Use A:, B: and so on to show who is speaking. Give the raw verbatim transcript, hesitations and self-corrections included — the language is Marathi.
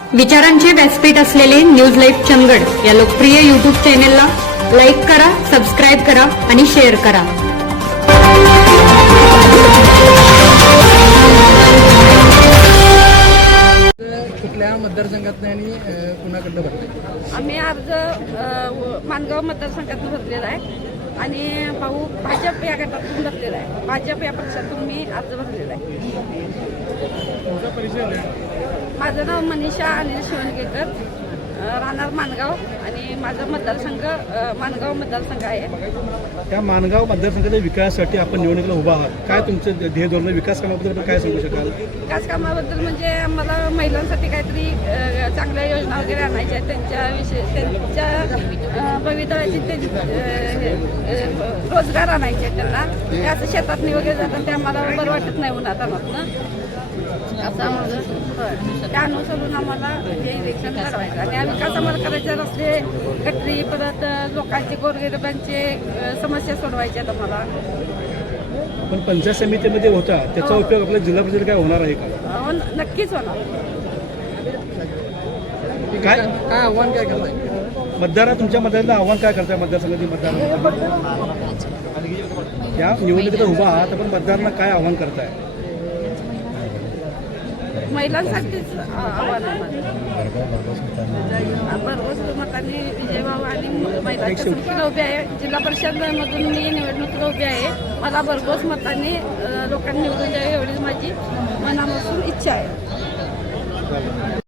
A: विचारांचे व्यासपीठ असलेले न्यूज लाईव्ह चंदगड या लोकप्रिय यूट्यूब चॅनेलला लाईक करा, सबस्क्राईब करा आणि शेअर करा.
B: कुठल्या मतदारसंघात आणि कुणाकडनं भरले?
C: आम्ही अर्ज माणगाव मतदारसंघातून भरलेला आहे आणि भाऊ भाजप या गटातून भरलेला आहे. भाजप या पक्षातून मी अर्ज भरलेला आहे.
B: तुमचा परिचय द्या.
C: माझं नाव मनीषा अनिल शिवणगेकर, राहणार माणगाव आणि माझा मतदारसंघ माणगाव मतदारसंघ आहे.
B: त्या माणगाव मतदारसंघाच्या विकासासाठी आपण निवडणुकीला उभा आहात. काय तुमचं ध्येय धोरण, विकास कामाबद्दल आपण काय सांगू शकाल?
C: विकास कामाबद्दल म्हणजे आम्हाला महिलांसाठी काहीतरी चांगल्या योजना वगैरे आणायच्या आहेत. त्यांच्याविषयी त्यांच्या भवितव्याची ते रोजगार आणायचे आहेत त्यांना. ते असं शेतातनी वगैरे जातात ते आम्हाला बरं वाटत नाही उन्हात आणत असं आम्हाला. त्या अनुसरून आम्हाला हे इलेक्शन करायचं आणि हा विकास आम्हाला करायचे रस्ते, गटरी, परत लोकांचे गोरगरिबांचे समस्या सोडवायच्या आहेत आम्हाला.
B: पण पंचायत समितीमध्ये होता त्याचा उपयोग आपल्या जिल्हा परिषद काय होणार आहे का?
C: नक्कीच होणार.
B: काय काय आव्हान काय करताय मतदारा? तुमच्या मतदाराला आव्हान काय करताय मतदारसंघातील मतदार? या निवडणुकीत उभा आहात आपण मतदारांना काय आव्हान करताय?
C: महिलांसाठीच आव्हान आहे. भरघोस मतांनी विजय व्हावा आणि महिलांच्या संख्येला उभी आहे. जिल्हा परिषदमधून मी निवडणुकीला उभी आहे. मला भरघोस मतांनी लोकांनी निवडून द्यावे एवढीच माझी मनापासून इच्छा आहे.